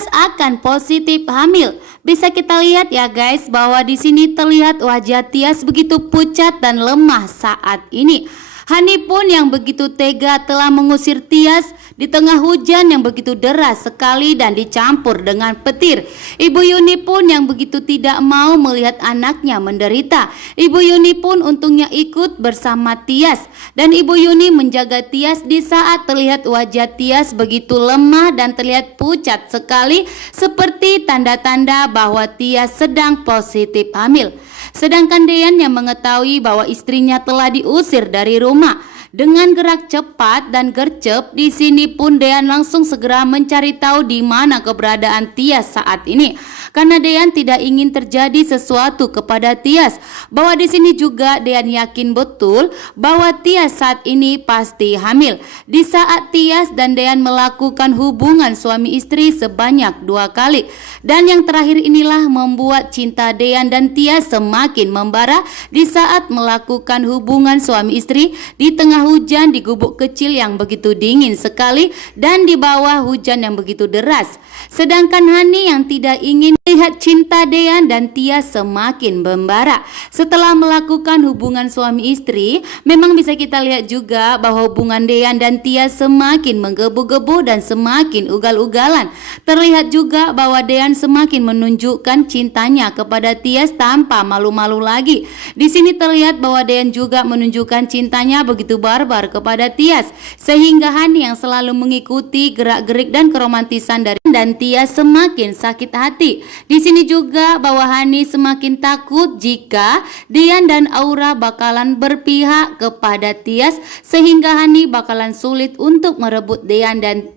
Tias akan positif hamil. Bisa kita lihat ya guys bahwa di sini terlihat wajah Tias begitu pucat dan lemah saat ini. Hani pun yang begitu tega telah mengusir Tias di tengah hujan yang begitu deras sekali dan dicampur dengan petir. Ibu Yuni pun yang begitu tidak mau melihat anaknya menderita. Ibu Yuni pun untungnya ikut bersama Tias, dan Ibu Yuni menjaga Tias di saat terlihat wajah Tias begitu lemah dan terlihat pucat sekali, seperti tanda-tanda bahwa Tias sedang positif hamil. Sedangkan Dean yang mengetahui bahwa istrinya telah diusir dari rumah, dengan gerak cepat dan gercep, di sini pun Dean langsung segera mencari tahu di mana keberadaan Tias saat ini. Karena Dean tidak ingin terjadi sesuatu kepada Tias. Bahwa di sini juga Dean yakin betul bahwa Tias saat ini pasti hamil. Di saat Tias dan Dean melakukan hubungan suami istri sebanyak 2 kali. Dan yang terakhir inilah membuat cinta Dean dan Tias semakin membara di saat melakukan hubungan suami istri di tengah hujan di gubuk kecil yang begitu dingin sekali dan di bawah hujan yang begitu deras. Sedangkan Hani yang tidak ingin melihat cinta Dean dan Tias semakin membara. Setelah melakukan hubungan suami istri, memang bisa kita lihat juga bahwa hubungan Dean dan Tias semakin menggebu-gebu dan semakin ugal-ugalan. Terlihat juga bahwa Dean semakin menunjukkan cintanya kepada Tias tanpa malu-malu lagi. Di sini terlihat bahwa Dean juga menunjukkan cintanya begitu barbar kepada Tias, sehingga Hani yang selalu mengikuti gerak-gerik dan keromantisan dari dan Tias semakin sakit hati. Di sini juga bahwa Hani semakin takut jika Dean dan Aura bakalan berpihak kepada Tias, sehingga Hani bakalan sulit untuk merebut Dean dan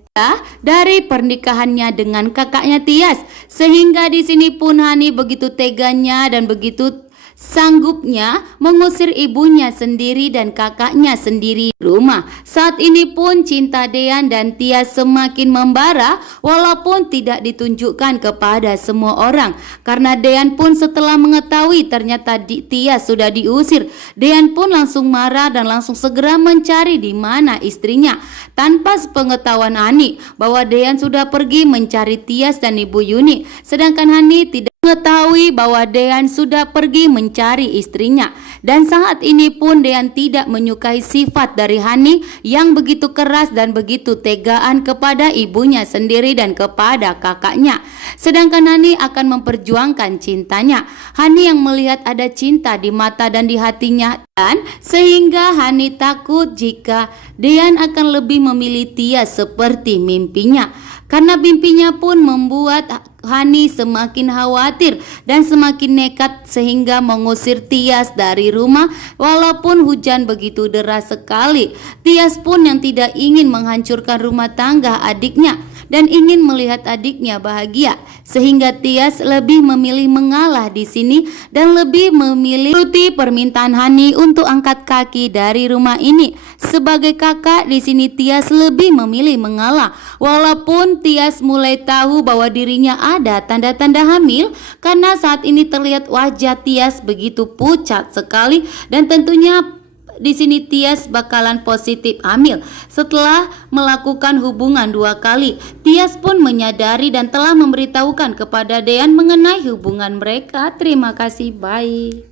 dari pernikahannya dengan kakaknya Tias. Sehingga di sini pun Hani begitu teganya dan begitu sanggupnya mengusir ibunya sendiri dan kakaknya sendiri di rumah. Saat ini pun cinta Dean dan Tias semakin membara walaupun tidak ditunjukkan kepada semua orang. Karena Dean pun setelah mengetahui ternyata Tias sudah diusir, Dean pun langsung marah dan langsung segera mencari di mana istrinya. Tanpa sepengetahuan Hani bahwa Dean sudah pergi mencari Tias dan Ibu Yuni. Sedangkan Hani tidak mengetahui bahwa Dean sudah pergi mencari istrinya. Dan saat ini pun Dean tidak menyukai sifat dari Hani yang begitu keras dan begitu tegaan kepada ibunya sendiri dan kepada kakaknya. Sedangkan Hani akan memperjuangkan cintanya. Hani yang melihat ada cinta di mata dan di hatinya, dan sehingga Hani takut jika Dean akan lebih memilih Tias seperti mimpinya. Karena mimpinya pun membuat Hani semakin khawatir dan semakin nekat sehingga mengusir Tias dari rumah walaupun hujan begitu deras sekali. Tias pun yang tidak ingin menghancurkan rumah tangga adiknya dan ingin melihat adiknya bahagia, sehingga Tias lebih memilih mengalah di sini dan lebih memilih menuruti permintaan Hani untuk angkat kaki dari rumah ini. Sebagai kakak di sini Tias lebih memilih mengalah walaupun Tias mulai tahu bahwa dirinya ada tanda-tanda hamil, karena saat ini terlihat wajah Tias begitu pucat sekali dan tentunya di sini Tias bakalan positif hamil. Setelah melakukan hubungan 2 kali, Tias pun menyadari dan telah memberitahukan kepada Dean mengenai hubungan mereka. Terima kasih, bye.